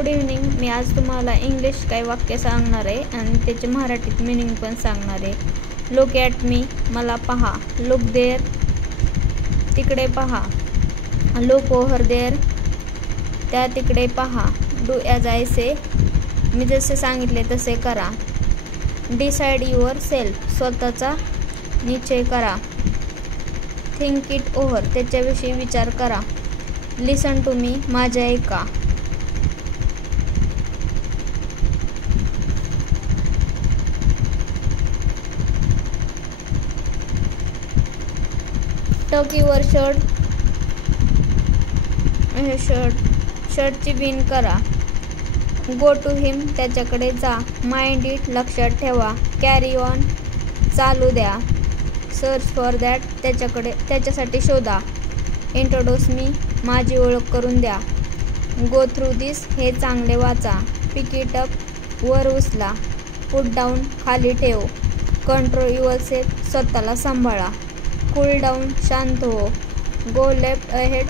Good evening. मी आज तुम्हाला English काही वाक्य सांगणार आहे आणि त्याचे मराठीत मिनिंग पण सांगणार आहे. लुक ॲट मी, मला पहा. लुक देअर, तिकडे पहा. लुक ओव्हर देअर, त्या तिकडे पहा. डू ॲज आय से, मी जसे सांगितले तसे करा. डिसाईड युअर सेल्फ, स्वतःचा निश्चय करा. थिंक इट ओव्हर, त्याच्याविषयी विचार करा. लिसन टू मी, माझे ऐका. टक युअर शर्टची बिन करा. गो टू हिम, त्याच्याकडे जा. माइंड इट, लक्षात ठेवा. कॅरी ऑन, चालू द्या. सर्च फॉर दॅट, त्याच्यासाठी शोधा. इंट्रोड्यूस मी, माझी ओळख करून द्या. गो थ्रू दिस, हे चांगले वाचा. पिक इट अप, वर उचला. पुट डाऊन, खाली ठेव. कंट्रोल युअरसेल्फ, स्वतःला सांभाळा. कूल डाऊन, शांत हो. गो लेफ्ट अहेड,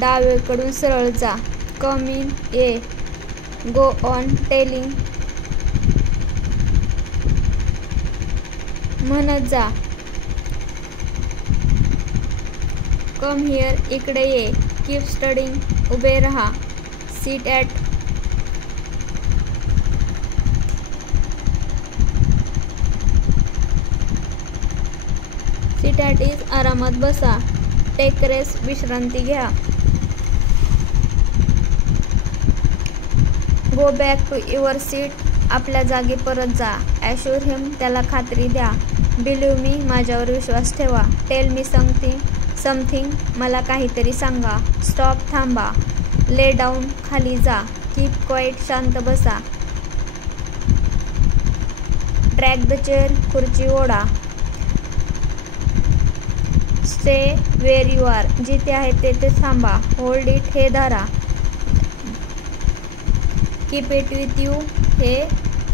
डावीकडून सरळ जा. कम इन, ये. गो ऑन टेलिंग, म्हणत जा. कम हिअर, इकडे ये. कीप स्टडिंग, उभे राहा. सिट ॲट, इज, आरामात बसा. टेक रेस्ट, विश्रांती घ्या. Go back to your seat, आपल्या जागी परत जा. ॲश्युअर हिम, त्याला खात्री द्या. बिलीव्ह मी, माझ्यावर विश्वास ठेवा. टेल मी समथिंग, मला काहीतरी सांगा. स्टॉप, थांबा. ले डाऊन, खाली जा. कीप क्वाईट, शांत बसा. ड्रॅग द चेअर, खुर्ची ओढा. स्टे वेअर यू आर, जिथे आहे तेथे थांबा. होल्ड इट, हे धरा. कीप इट विथ यू, हे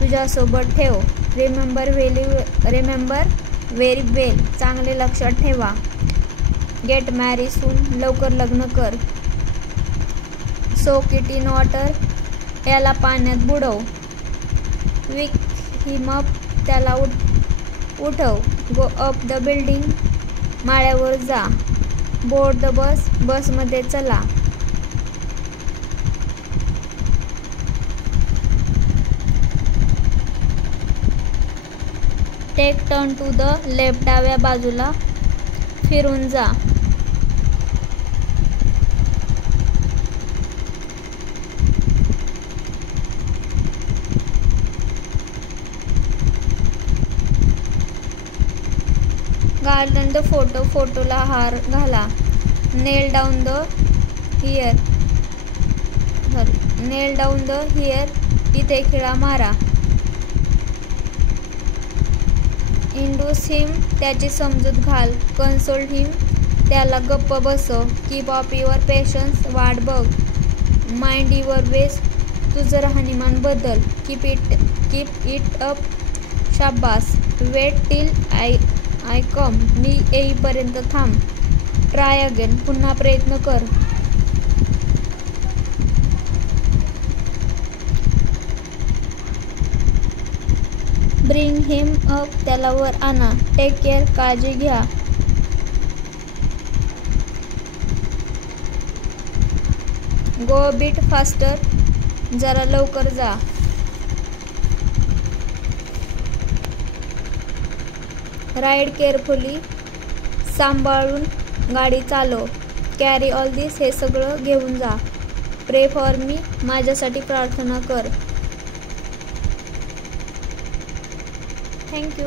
तुझ्यासोबत ठेव. रिमेंबर व्हेरी वेल, चांगले लक्षात ठेवा. गेट मॅरी सून, लवकर लग्न कर. सोक इट इन वॉटर, याला पाण्यात बुडव. विक हिम अप, त्याला उठव. गो अप द बिल्डिंग, माळ्यावर जा. बोर्ड द बस, बसमध्ये चला. Take turn to the left, डाव्या बाजूला फिरून जा. गार्डन द फोटो, फोटोला हार घाला. नेल डाऊन द हिअर, इथे खिळा मारा. इंडूस हिम, त्याची समजूत घाल. कन्सोल हिम, त्याला गप्प बसव. कीप ऑफ युअर पेशन्स, वाट बघ. माइंड युअर वेज, तुझं राहणीमान बदल. कीप इट अप, शाबास. वेट टिल आय कम, मी येईपर्यंत थांब. ट्राय अगेन, पुन्हा प्रयत्न कर. ब्रिंग हिम अप, त्याला वर आणा. टेक केअर, काळजी घ्या. गो अ बिट फास्टर, जरा लवकर जा. राईड केअरफुली, सांभाळून गाडी चालव. कॅरी ऑल दिस, हे सगळं घेऊन जा. प्रे फॉर मी, माझ्यासाठी प्रार्थना कर. थँक्यू.